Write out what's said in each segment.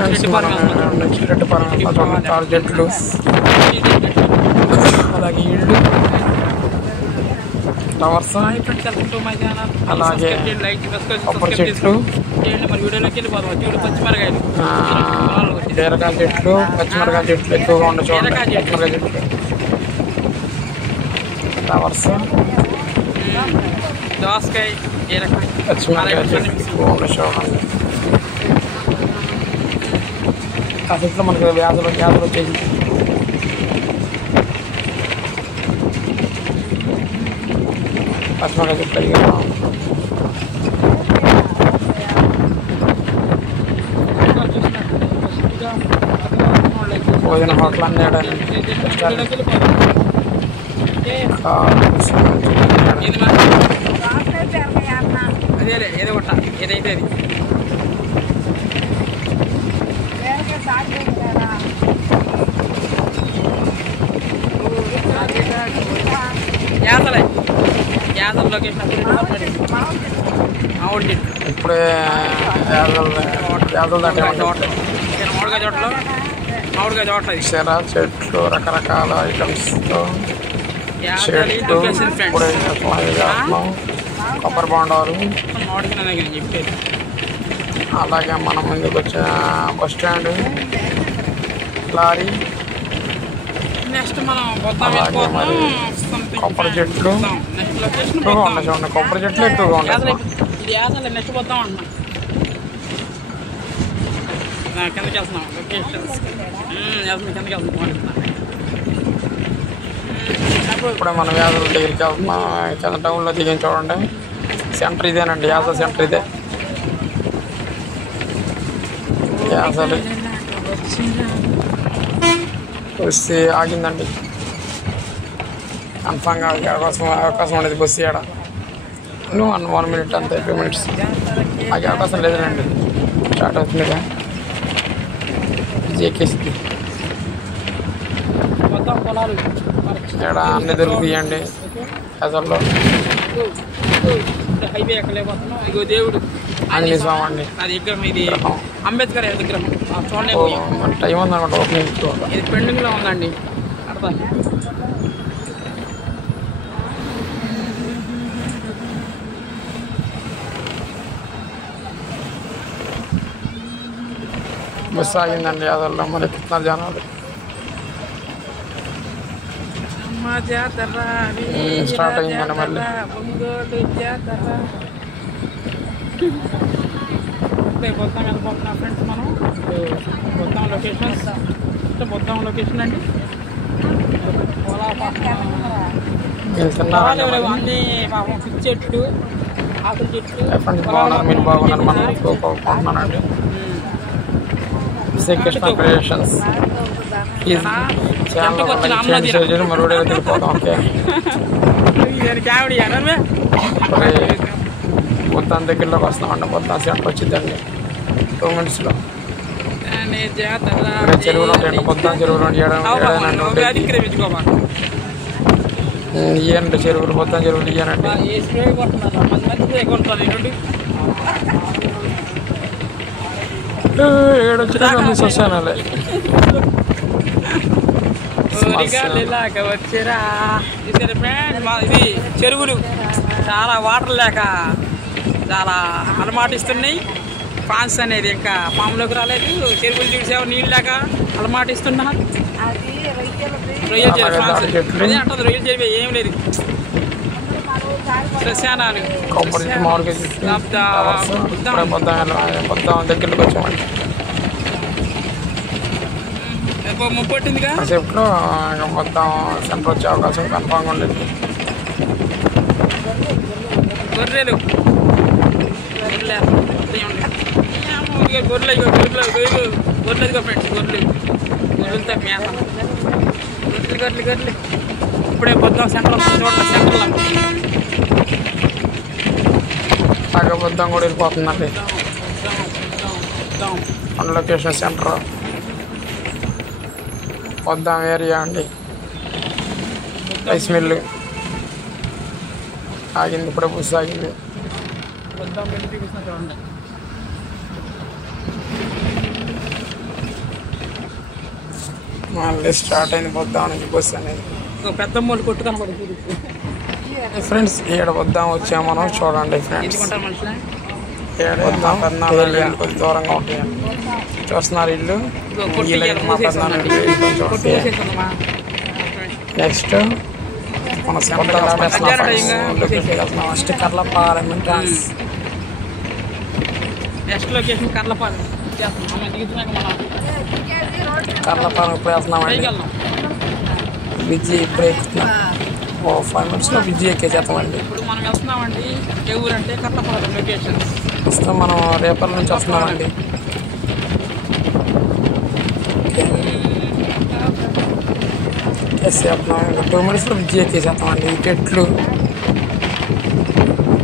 Next Reddipalem తారు చెట్లు, అలాగే ఇళ్ళు, టవర్స్, అలాగే కొబ్బరి చెట్లు, బీరకాయ చెట్లు, పచ్చిమిరకాయ చెట్లు ఎక్కువగా ఉండే చూడండి. పచ్చిమిరకాయ చెట్లు, టవర్స్, పచ్చిమిరకాయ చెట్లు ఎక్కువ ఉండే చూడండి. ఆ చెట్లు మనకు వ్యాధులు వచ్చేసి పచ్చిమిరకాయ చెట్లు భోజన హోటల్ అన్నీ అదే ఏదో కొట్ట ఏదైతే అది యాదల లొకేషన్ ఇప్పుడే మామిడికాయ తోటలో చెర చెట్లు రకరకాల ఐటమ్స్తో చెట్లు ఇప్పుడే కొబ్బరి బొండాలు. చెప్పేది అలాగే మనం ముందుకు వచ్చిన బస్ స్టాండ్, లారీ, నెక్స్ట్ మనం కొబ్బరి చెట్లు ఎక్కువగా ఉన్నాయి చూడండి. కొబ్బరి చెట్లు ఎక్కువగా ఉన్నాయి. ఇది యాసలు నెక్స్ట్ పోతాం అంటున్నా. కిందకి వెళ్తున్నాం లొకేషన్స్ కిందకి వెళ్తున్నాం. ఇప్పుడే మనం యాసల దగ్గరికి వెళ్తున్నాం. కింద టౌన్లో దిగిన చూడండి. సెంటర్ ఇదేనండి, యాస సెంటర్ ఇదే. యాసలు బస్సు ఆగిందండి. కన్ఫామ్గా అవకాశం ఉండేది బస్సు ఆడ 1 minute అంతే, 2 minutes ఆగే అవకాశం లేదండి. స్టార్ట్ అవుతుందిగా, ఎక్కేసింది. ఇక్కడ అన్ని దొరుకుతాయండి యాసల్లో. హైవే ఎక్కలేకపోతున్నాం. ఇగో దేవుడు ఆంజనేయ స్వామి అండి. అది విగ్రహం, ఇది అంబేద్కర్ విగ్రహం. చూడండి టైం ఉందన్నమాట ఓపెనింగ్. ఇది పెండింగ్ లో ఉందండి. అర్థం బస్సు ఆగిందండి యాదల్లో. మరి ఎక్కుతున్నారు జనాలు. స్టార్ట్ అయిందండి మళ్ళీ. బొత్తం వెళ్ళిపోతున్నాం ఫ్రెండ్స్. మనం బొత్తం లొకేషన్ అండి. అన్ని పాపం పిచ్చి చెట్లు, ఆకుల చెట్లు. బాగున్నారు, మీరు బాగున్నారు. మనం కోరుకుంటున్నానండి. శ్రీకృష్ణ క్రియేషన్స్ మరుడే వెళ్ళిపోతాం. ఓకే, మొత్తం దగ్గరలోకి వస్తామండి. మొత్తం సెంటర్ వచ్చిందండి 2 minutesలో. చెరువులు ఉంటాయండి. మొత్తం చెరువులు ఇయ్యానండి. చెరువులు మొత్తం చెరువులు ఇయ్యానండి. ఏడొచ్చినా శ్మశానాలే. ఇది చెరువులు చాలా వాటర్ లేక చాలా అలమాటిస్తున్నాయి. ఫాన్స్ అనేది ఇంకా పాములోకి రాలేదు. చెరువులు చూసావు, నీళ్ళు లేక అలమాటిస్తున్నారు. రొయ్యలు చెరువు అదే అంటుంది. రొయ్యలు చెరువు ఏం లేదు. శ్మశానాలు మొత్తం దగ్గరలోకి వచ్చామండి. ముప్పట్టిందిగా కాసేపులో మొత్తం సెంటర్ వచ్చే అవకాశం కన్ఫామ్గా ఉండేది. గొర్రెలు గొర్రెలుగా ఫ్రెండ్స్, గొర్రెలతో మేత. గొర్రెలు ఇప్పుడే మొత్తం సెంటర్ చూడండి. సెంటర్లో బాగా మొత్తం కూడా వెళ్ళిపోతుందండి. లొకేషన్ సెంటర్ మొత్తం ఏరియా అండి. రైస్ మిల్లు ఆగింది. ఇప్పుడే బస్సు ఆగింది. చూడండి. మళ్ళీ స్టార్ట్ అయింది వద్దాం నుంచి బస్సు అనేది. పెద్ద మూడు కొట్టు కనపడుతుంది ఫ్రెండ్స్ ఈడ వద్దాం వచ్చాము మనం. చూడండి ఫ్రెండ్స్ మనుషులే వద్దాం కొద్ది దూరంగా ఉంటాయి. చూస్తున్నారు ఇల్లు మా పెద్దనాన్న నెక్స్ట్ మన first Karlapalem entrance. Next location Karlapalem Karlapalem ఇప్పుడు వెళ్తున్నామండి. బ్రిడ్జి ఇప్పుడు ఎక్కుతున్నాం. 5 minutes బ్రిడ్జి ఎక్కేసేస్తామండి. ఇప్పుడు మనం వెళ్తున్నామండి. ఏ ఊరు అంటే కర్లపాలెం లొకేషన్. ప్రస్తుతం మనం రేపటి నుంచి వస్తున్నామండి. ఎక్కేసేస్తున్నాం. 2 minutes బ్రిడ్జి ఎక్కేసేస్తామండి. చెట్లు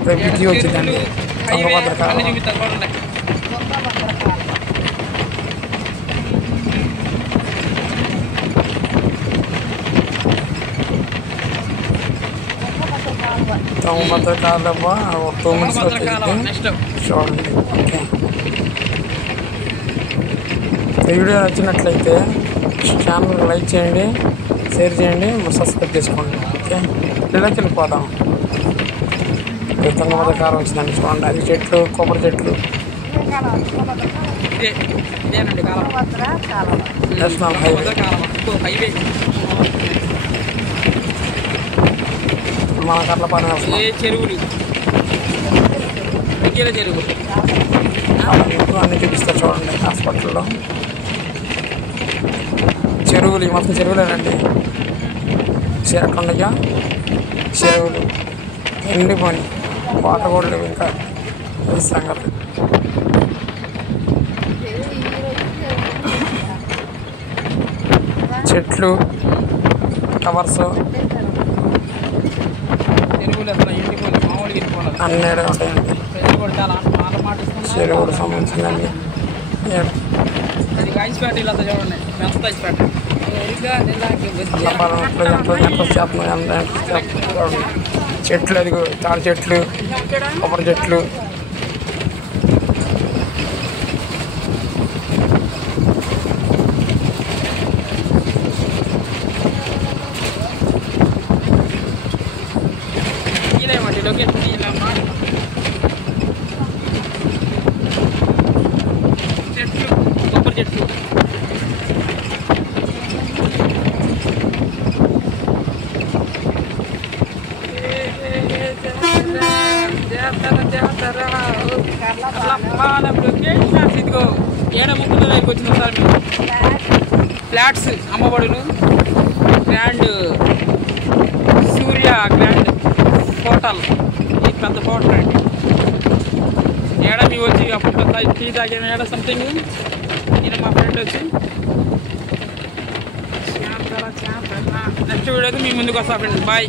బ్రిడ్జి వచ్చిందండి. తుంగభద్రకాలం తుంగభద్రకాలబ్బా 2 minutes చూడండి. ఓకే వీడియో నచ్చినట్లయితే ఛానల్ లైక్ చేయండి, షేర్ చేయండి, సబ్స్క్రైబ్ చేసుకోండి. ఓకే ఇళ్ళకి వెళ్ళిపోదాం. తుంగభద్రకాలం వచ్చిందండి. చూడండి అది చెట్లు, కొబ్బరి చెట్లు. నేషనల్ హైవే మన కర్లపాలెం చెరువులు చెరువులు అన్నీ చూపిస్తారు. చూడండి హాస్పిటల్లో చెరువులు, ఈ మొత్తం చెరువులేనండి. ఎట్లుండగా చెరువులు ఎండిపోయి వాటర్ కూడా లేవు. ఇంకా ఈ సంగతి చెట్లు, టవర్స్ అన్నీ ఉంటాయండి. చెరువులు సంబంధించిందండి. చెట్లు అది తాడి చెట్లు, కొబ్బరి చెట్లు. కొబ్బరి చెట్లు ఇదిగో ఏడ ముక్కుల దగ్గరికి వచ్చిన సార్ మేము. ఫ్లాట్స్ అమ్మబడులు, గ్రాండ్ సూర్య గ్రాండ్ హోటల్. ఇది పెద్ద హోటల్ అండి. ఏడ మీ వచ్చి అప్పుడు టీ తాగిన ఏడ సంథింగ్. నేను మా ఫ్రెండ్ వచ్చి నెక్స్ట్ వీడియో మీ ముందుకు వస్తా ఫ్రెండ్స్. బాయ్.